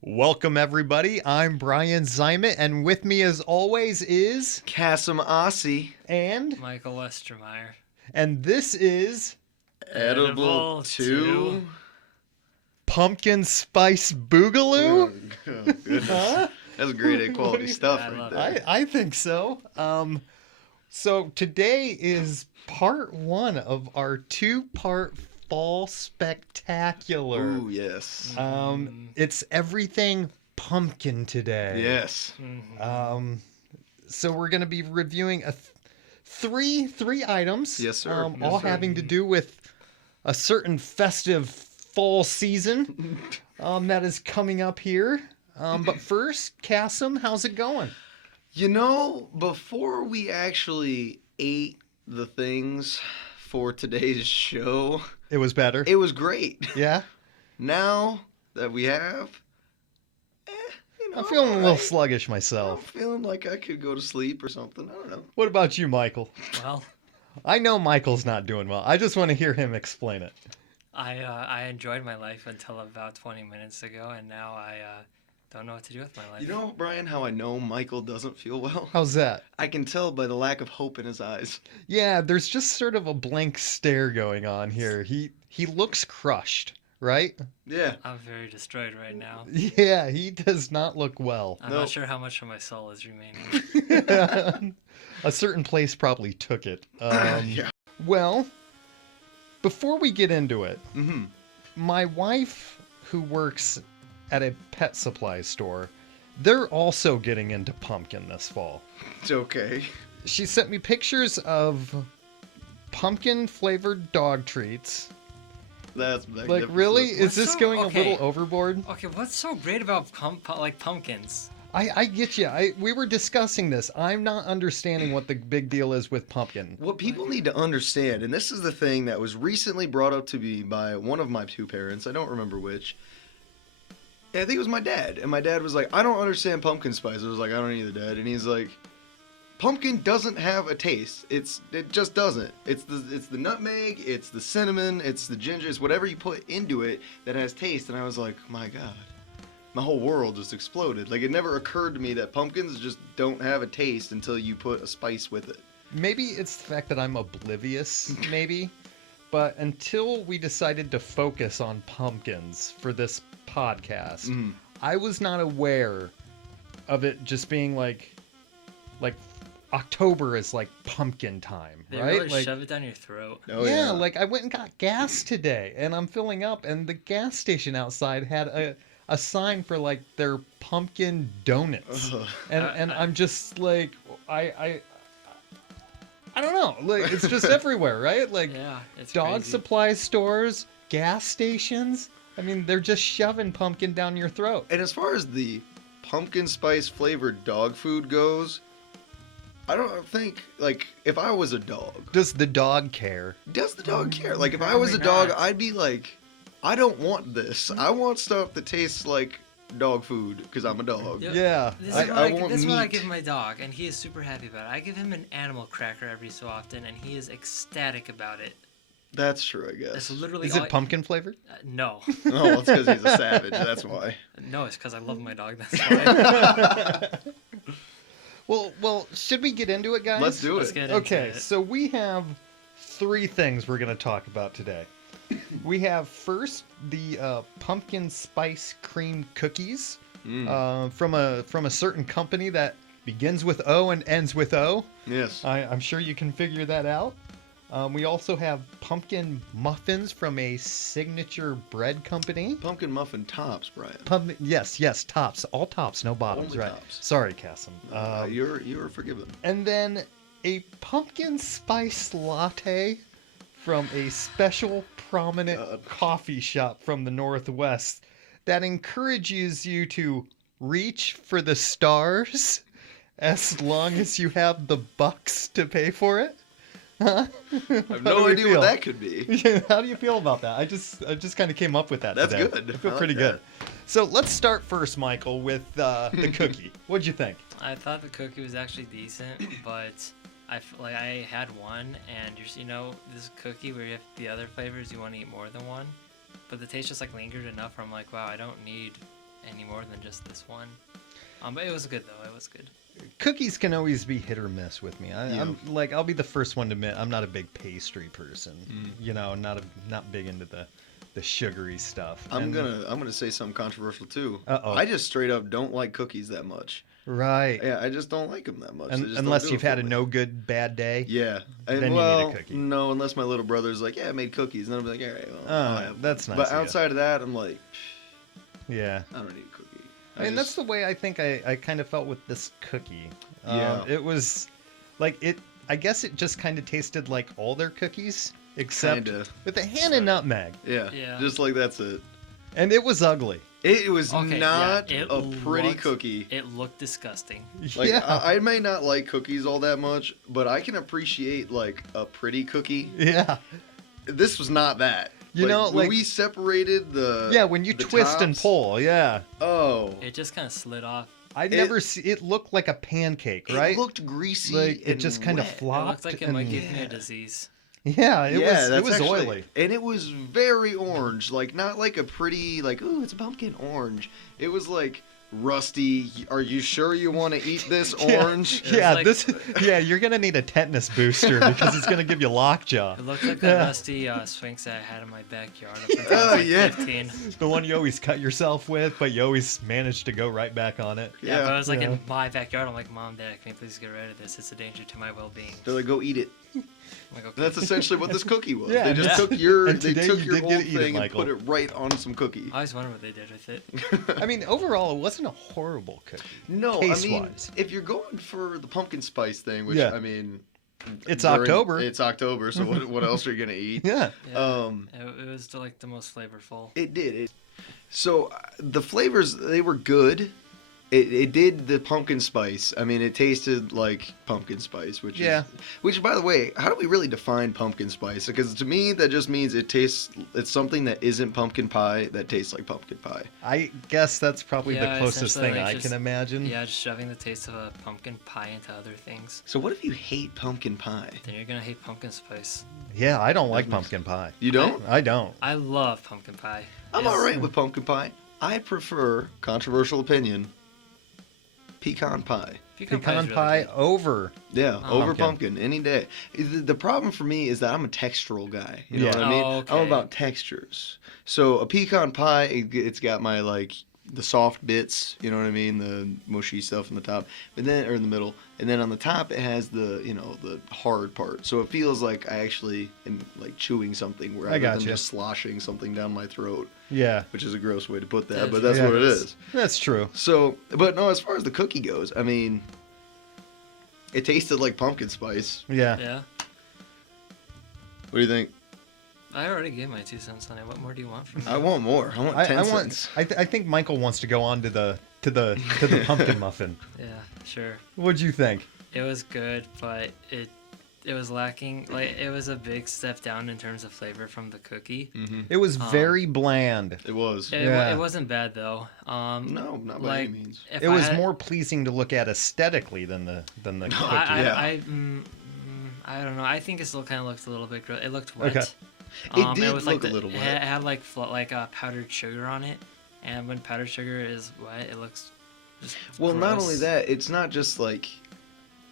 Welcome, everybody. I'm Bryon Zeimet, and with me, as always, is Cassem, Aossey, and Michael Westermeyer. this is Edible 2. Pumpkin Spice Bugaloo. Oh, goodness. Huh? That's great quality stuff I right love there. I think so. So today is part one of our two-part fall spectacular. Ooh, yes. It's everything pumpkin today. Yes. So we're going to be reviewing three items. Yes, sir. All Yes, sir. having to do with a certain festive fall season that is coming up here. But first, Cassem, how's it going? You know, before we actually ate the things for today's show, It was better. it was great. Yeah? Now that we have, I'm feeling a little alright. sluggish I'm myself. feeling like I could go to sleep or something. I don't know. What about you, Michael? Well, I know Michael's not doing well. I just want to hear him explain it. I enjoyed my life until about 20 minutes ago, and now I don't know what to do with my life. You know, Brian, how I know Michael doesn't feel well? How's that? I can tell by the lack of hope in his eyes. Yeah, there's just sort of a blank stare going on here. He looks crushed, right? Yeah. I'm very destroyed right now. Yeah, he does not look well. I'm No. not sure how much of my soul is remaining. A certain place probably took it. Yeah. Well, before we get into it, Mm-hmm. my wife, who works at a pet supply store, they're also getting into pumpkin this fall. It's okay. She sent me pictures of pumpkin flavored dog treats. That's Like, magnificent. really? Is What's this so- going okay. a little overboard? Okay, what's so great about pumpkins? I get you. We were discussing this. I'm not understanding what the big deal is with pumpkin. What people need to understand, and this is the thing that was recently brought up to me by one of my two parents, I don't remember which. I think it was my dad. And my dad was like, I don't understand pumpkin spice. I was like, I don't either, Dad. And he's like, pumpkin doesn't have a taste. It just doesn't. It's the nutmeg, it's the cinnamon, it's the ginger, it's whatever you put into it that has taste. And I was like, my God. My whole world just exploded. Like, it never occurred to me that pumpkins just don't have a taste until you put a spice with it. Maybe it's the fact that I'm oblivious, maybe. But until we decided to focus on pumpkins for this podcast, I was not aware of it just being like October is like pumpkin time, They right? really Like, shove it down your throat. Oh, yeah, like I went and got gas today, and I'm filling up, and the gas station outside had a sign for like their pumpkin donuts, Ugh. and I'm just like I don't know, like it's just everywhere, right? Like Yeah, it's dog crazy. supply stores, gas stations. I mean, they're just shoving pumpkin down your throat. And as far as the pumpkin spice flavored dog food goes, I don't think, like, if I was a dog, Does the dog care? does the dog care? Like, if I was a dog, Probably not. I'd be like, I don't want this. I want stuff that tastes like dog food because I'm a dog. Yep. Yeah. This I- is, what I I, want this is what I meat. give my dog, and he is super happy about it. I give him an animal cracker every so often, and he is ecstatic about it. That's true, I That's guess. literally Is all it pumpkin flavored? no. Oh, it's because he's a savage. That's why. No, it's because I love my dog. That's why. Well, should we get into it, guys? Let's do Let's it. get into Okay, it. so we have three things we're going to talk about today. We have first the pumpkin spice cream cookies from a certain company that begins with O and ends with O. Yes. I'm sure you can figure that out. We also have pumpkin muffins from a signature bread company. Pumpkin muffin tops, Brian. Yes, tops, all tops, no bottoms, Only right? tops. Sorry, Cassem. You're forgiven. And then a pumpkin spice latte from a special prominent God. coffee shop from the Northwest that encourages you to reach for the stars as long as you have the bucks to pay for it. Huh? I have no idea what that could be. How do you feel about that? I just kind of came up with that That's today. good. I feel I like pretty that. good. So let's start first, Michael, with the cookie. What'd you think? I thought the cookie was actually decent, but I had one, and this cookie where you have the other flavors, you want to eat more than one, but the taste just like lingered enough where I'm like, wow, I don't need any more than just this one. But it was good though. It was good. Cookies can always be hit or miss with me. Yeah. I'm like, I'll be the first one to admit I'm not a big pastry person. You know, not big into the sugary stuff. I'm gonna say something controversial too. Uh-oh. I just straight up don't like cookies that much. Right. Yeah, I just don't like them that much. They just don't Unless do you've it for had a me. no good bad day. Yeah. And, Then you need a cookie. No, unless my little brother's like, yeah, I made cookies, and then I'll be like, all right, well, I'll have that's one. nice. But of you. outside of that, I'm like, Yeah. I don't need a cookie. I mean, that's the way I think I kind of felt with this cookie. Yeah. It was like I guess it just kind of tasted like all their cookies, except Kinda. with a hint of nutmeg. Yeah. Yeah. Just like that's it. And it was ugly. It was Okay, not yeah, it a pretty looked- cookie. It looked disgusting. Like yeah. I may not like cookies all that much, but I can appreciate like a pretty cookie. Yeah. This was not that. You know, when like- we separated the Yeah, when you the twist and tops, pull, yeah. Oh, It just kind of slid off. I never see it looked like a pancake, right? It looked greasy. like it and just kind of wet. It flopped. looked like it and, might give me Yeah. a disease. Yeah, it that's was actually- oily. and it was very orange. Like not like a pretty like ooh, it's a pumpkin orange. It was like rusty. Are you sure you want to eat this orange? It was Yeah, like- you're gonna need a tetanus booster because it's gonna give you lockjaw. It looked like the rusty Sphinx that I had in my backyard up until I Oh, was like yeah. 15. The one you always cut yourself with, but you always manage to go right back on it. Yeah, but I was like Yeah. in my backyard. I'm like, Mom, Dad, can you please get rid of this? It's a danger to my well-being. They're like, go eat it. I'm like, okay. And that's essentially what this cookie was. Yeah, they just yeah. took your And they today took you your did whole get to eat it, thing and Michael. put it right on some cookie. I always wonder what they did with it. I mean, overall, it wasn't a horrible cookie. No, I mean, Taste-wise. if you're going for the pumpkin spice thing, which Yeah. I mean, It's October. It's October, so what else are you gonna eat? Yeah. Yeah, it was like the most flavorful. It did. So the flavors they were good. It did the pumpkin spice. I mean, it tasted like pumpkin spice, which Yeah. is which by the way, how do we really define pumpkin spice? Because to me, that just means it's something that isn't pumpkin pie that tastes like pumpkin pie. I guess that's probably Yeah, the closest essentially, thing like, I just- can imagine. Yeah, just shoving the taste of a pumpkin pie into other things. So what if you hate pumpkin pie? Then you're gonna hate pumpkin spice. Yeah, I don't like That makes- pumpkin pie. You don't? I don't. I love pumpkin pie. I'm It's- all right with pumpkin pie. I prefer, controversial opinion, pecan pie. Pecan, Pecan is really pie good. over. Yeah, Oh. over Pumpkin. pumpkin any day. The problem for me is that I'm a textural guy. You know Yeah. what I mean? Oh, I'm okay. about textures. So a pecan pie, it's got my like the soft bits. You know what I mean? The mushy stuff in the top, but then or in the middle, and then on the top it has the the hard part. So it feels like I actually am like chewing something rather than gotcha. just sloshing something down my throat, Yeah, which is a gross way to put that, That's but that's right. what it is. that's true. So, but no, as far as the cookie goes, I mean, it tasted like pumpkin spice. Yeah. Yeah. What do you think? I already gave my 2 cents on it. What more do you want from me? I want more. I want 10 cents. I think Michael wants to go on to the pumpkin muffin. Yeah, sure. What'd you think? It was good, but it was lacking. Like, it was a big step down in terms of flavor from the cookie. Mm-hmm. It was very bland. It was. Yeah. It wasn't bad though. No, not by like, any means. if It I was had- more pleasing to look at aesthetically than the cookie. I don't know. I think it still kind of looked a little bit gross. It looked wet. Okay. It did was look like a little It wet. had like powdered sugar on it, and when powdered sugar is wet, it looks just Well, not gross. only that, it's not just like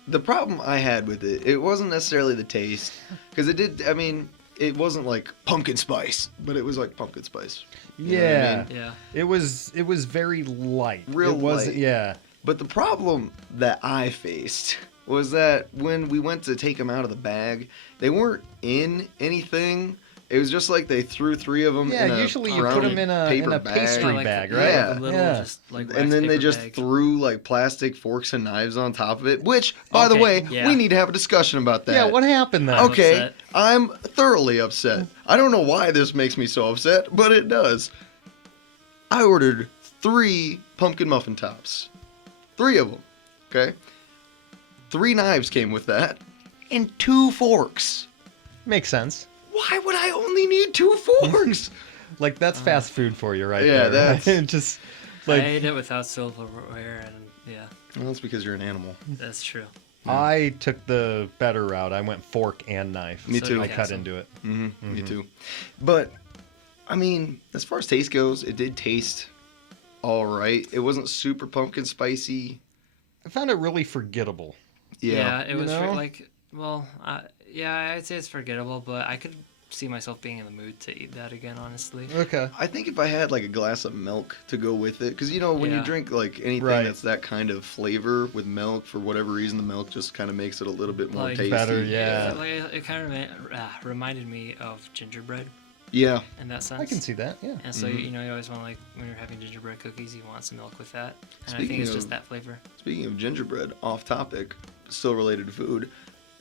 the problem I had with it. It wasn't necessarily the taste, because it did. I mean, it wasn't like pumpkin spice, but it was like pumpkin spice. You know what I Yeah. mean? Yeah. It was very light. Real it was, light. Yeah. But the problem that I faced was that when we went to take them out of the bag, they weren't in anything. It was just like they threw 3 of them. Yeah, in a usually you brown put them in a paper pastry like, bag, yeah, right? Yeah. Like a little, Yeah. just like And wax then they paper just bag. threw like plastic forks and knives on top of it. Which, by the Okay, way, yeah. we need to have a discussion about that. Yeah, what happened then? I'm Okay, upset. I'm thoroughly upset. I don't know why this makes me so upset, but it does. I ordered 3 pumpkin muffin tops. 3 of them. Okay? 3 knives came with that. And 2 forks. Makes sense. Why would I only need 2 forks? Like that's fast food for you, right? Yeah, there, right? that's- just I like ate it without silverware, and yeah, Well, that's because you're an animal. that's true. I took the better route. I went fork and knife. Me So too. I did cut Cassem. into it. Mm-hmm. Me too. But, I mean, as far as taste goes, it did taste all right. It wasn't super pumpkin spicy. I found it really forgettable. Yeah. It was know? yeah, I'd say it's forgettable, but I could see myself being in the mood to eat that again, honestly. Okay. I think if I had like a glass of milk to go with it, because you know when you Yeah. drink like anything Right. that's that kind of flavor with milk, for whatever reason, the milk just kind of makes it a little bit more Like, tasty. better, yeah. Like, it kind of reminded me of gingerbread Yeah. in that sense. I can see that. Yeah. And so, Mhm. you know, you always want, like, when you're having gingerbread cookies, you want some milk with that. And I Speaking think it's of- just that flavor. Speaking of gingerbread, off topic, still related to food.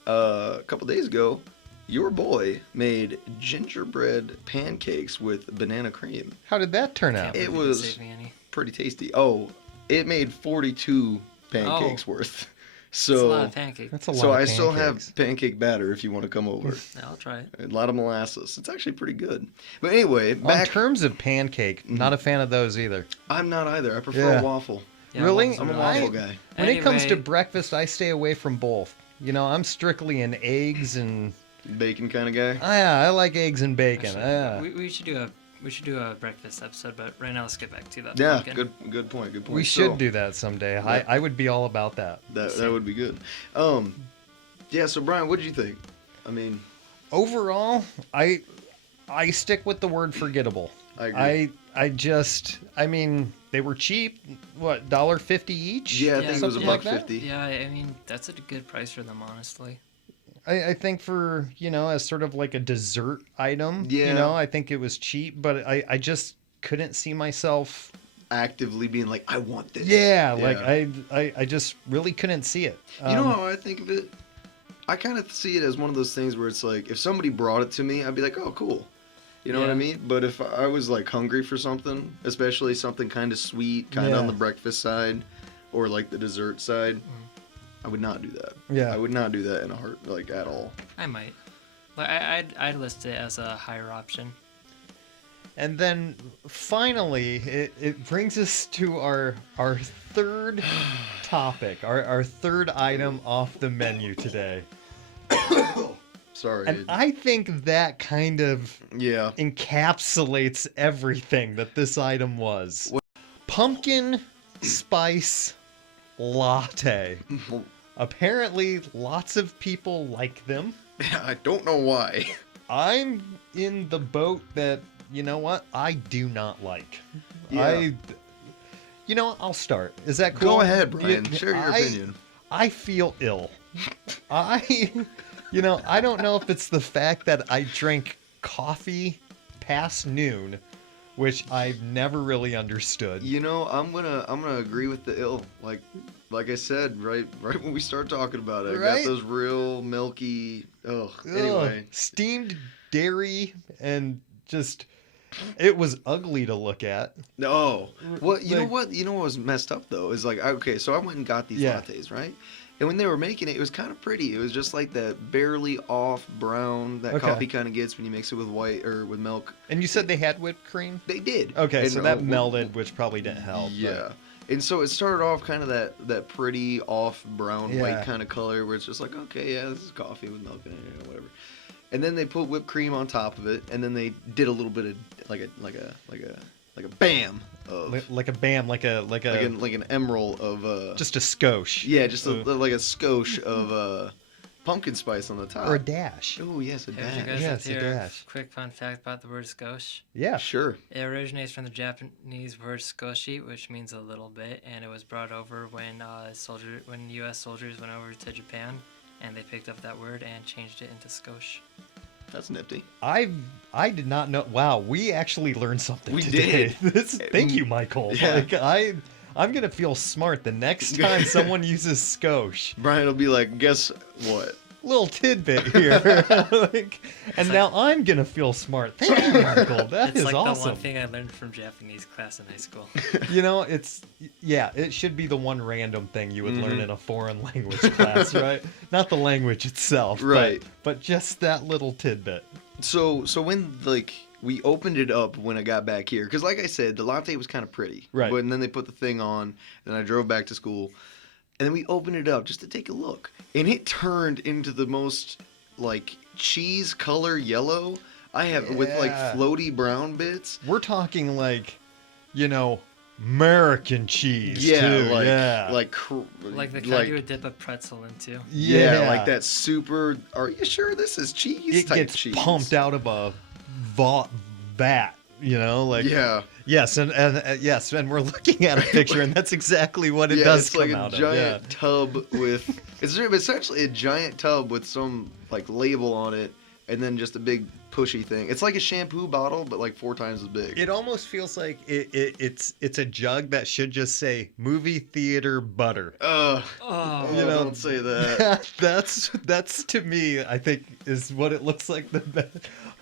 A couple days ago, your boy made gingerbread pancakes with banana cream. How did that turn Can't out? believe It you didn't was- save me any. Pretty tasty. Oh, it made 42 pancakes worth. It's a lot So, of pancakes. That's a lot. so of I still pancakes. have pancake batter if you want to come over. Yeah, I'll try it. A lot of molasses. It's actually pretty good. But anyway, On back. terms of pancake, not a fan of those either. I'm not either. I prefer Yeah. waffle. Yeah, Really? waffles are I'm a really waffle good. guy. When it comes to Anyway, breakfast, I stay away from both. You know, I'm strictly an eggs and Bacon kind of guy. I like eggs and bacon. actually, Yeah. we should do a breakfast episode, but right now let's get back to that. Yeah, pumpkin. good point. Good point. We So, should do that someday. Yeah. I would be all about that. that would be good. Yeah. So Brian, what did you think? I mean, Overall, I stick with the word forgettable. I agree. I mean, they were cheap. What, $1.50 each? Yeah, I Yeah, think it was something like $1.50. Yeah, I mean, that's a good price for them, honestly. I think for, as sort of like a dessert item, Yeah. I think it was cheap, but I just couldn't see myself. Actively being like, I want this. Yeah, like Yeah. I just really couldn't see it. You know how I think of it? I kind of see it as one of those things where it's like, if somebody brought it to me, I'd be like, oh, cool. You know what I Yeah. mean? But if I was like hungry for something, especially something kind of sweet, kind of Yeah. on the breakfast side, or like the dessert side, I would not do that. Yeah. I would not do that in a heart, like at all. I might. Like, I'd list it as a higher option. And then finally, it brings us to our third topic, our third item off the menu today. Sorry. And I think that kind of Yeah. encapsulates everything that this item was. What- Pumpkin spice latte. Apparently, lots of people like them. I don't know why. I'm in the boat that, you know what, I do not like. Yeah. I'll start. Is that cool? Go ahead, Brian. Yeah, Share your opinion. I feel ill. I don't know if it's the fact that I drank coffee past noon, which I've never really understood. You know, I'm gonna agree with the ill. Like I said, right when we start talking about it, I Right? got those real milky. Ugh. Ugh, Anyway, steamed dairy and just it was ugly to look at. no. Well, you know Like- what? You know what was messed up though is like, okay, so I went and got these Yeah. lattes, right? And when they were making it, it was kind of pretty. It was just like that barely off brown that Okay. coffee kind of gets when you mix it with white or with milk. And you said they had whipped cream? They did. Okay, And, so that uh, melted, which probably didn't help. but- Yeah. And so it started off kind of that pretty off brown Yeah. white kind of color where it's just like, okay, yeah, this is coffee with milk in it or whatever. And then they put whipped cream on top of it, and then they did a little bit of like a bam of like a bam, like like an emerald of just a skosh. yeah, just uh, like a skosh of pumpkin spice on the top. or a dash. Oh yes, a Hey, would you dash. guys Yeah, like it's to a hear dash. quick fun fact about the word skosh? Yeah. Sure. It originates from the Japanese word skoshi, which means a little bit, and it was brought over when U.S. soldiers went over to Japan, and they picked up that word and changed it into skosh. That's nifty. I did not know. Wow, we actually learned something We today. did. Thank you, Michael. Yeah. Like I'm gonna feel smart the next time someone uses skosh. Brian will be like, guess what? Little tidbit here. And now I'm gonna feel smart. Thank you, Michael. That It's is like the awesome. one thing I learned from Japanese class in high school. It should be the one random thing you would learn Mhm. in a foreign language class, right? Not the language itself, Right. But just that little tidbit. So when like we opened it up when I got back here, because like I said, the latte was kind of pretty. Right. But and then they put the thing on, and I drove back to school, and then we opened it up just to take a look, and it turned into the most like cheese color yellow I have with like Yeah. floaty brown bits. We're talking like, American cheese too. Like the kind you would dip a pretzel into. Yeah, like that super. Are you sure this is cheese? It type gets cheese. pumped out of a vat. Yeah. Yes, and yes, and we're looking at a picture, and that's exactly what it does. It's like come a out giant of. tub with. It's essentially a giant tub with some like label on it, and then just a big pushy thing. It's like a shampoo bottle, but like 4 times as big. It almost feels like it's a jug that should just say movie theater butter. Don't say that. That's to me, I think, is what it looks like.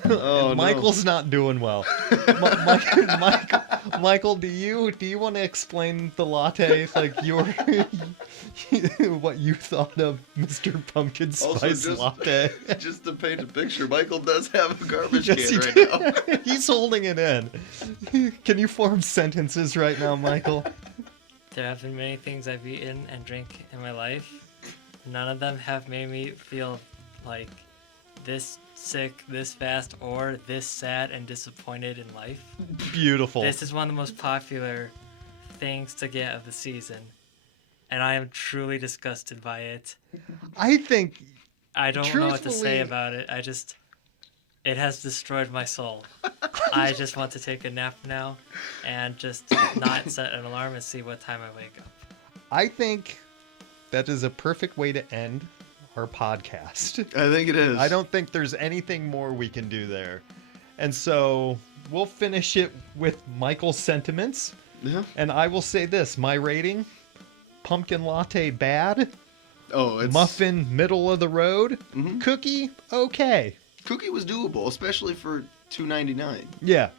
Oh, Michael's not doing well. Michael, do you want to explain the latte, like what you thought of Mr. Pumpkin Spice Latte? Just to paint a picture, Michael does have a garbage Yes, can he right did. now. He's holding it in. Can you form sentences right now, Michael? There have been many things I've eaten and drank in my life. None of them have made me feel like this sick, this fast, or this sad and disappointed in life. Beautiful. This is one of the most popular things to get of the season, and I am truly disgusted by it. I think I don't know what to say about it. It has destroyed my soul. I just want to take a nap now and just not set an alarm and see what time I wake up. I think that is a perfect way to end our podcast. I think it is. I don't think there's anything more we can do there. And so we'll finish it with Michael's sentiments. Yeah. And I will say this, my rating, pumpkin latte bad. Oh, it's Muffin middle of the road. Mhm. Cookie okay. Cookie was doable, especially for $2.99. Yeah.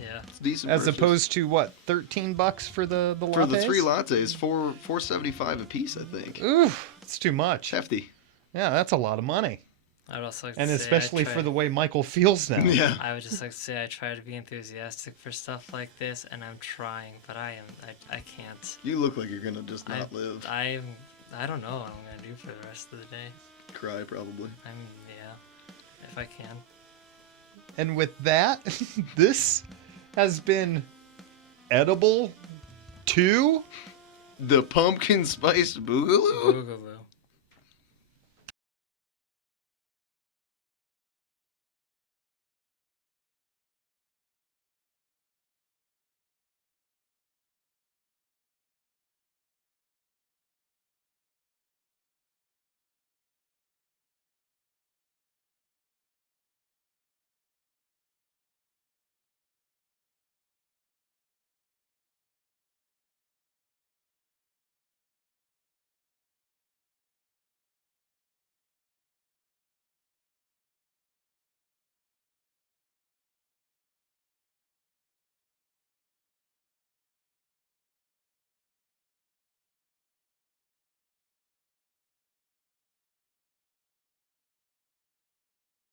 Yeah. It's decent. As purchase. opposed to what, $13 for the lattes? for the 3 lattes, $4.75 a piece, I think. Oof, it's too much. Hefty. Yeah, that's a lot of money. I'd also like to And say especially for the way Michael feels now. Yeah. I would just like to say I try to be enthusiastic for stuff like this, and I'm trying, but I can't. You look like you're gonna just not live. I don't know what I'm gonna do for the rest of the day. Cry probably. If I can. And with that, this has been Edible 2. The pumpkin spice boogaloo. Bugaloo.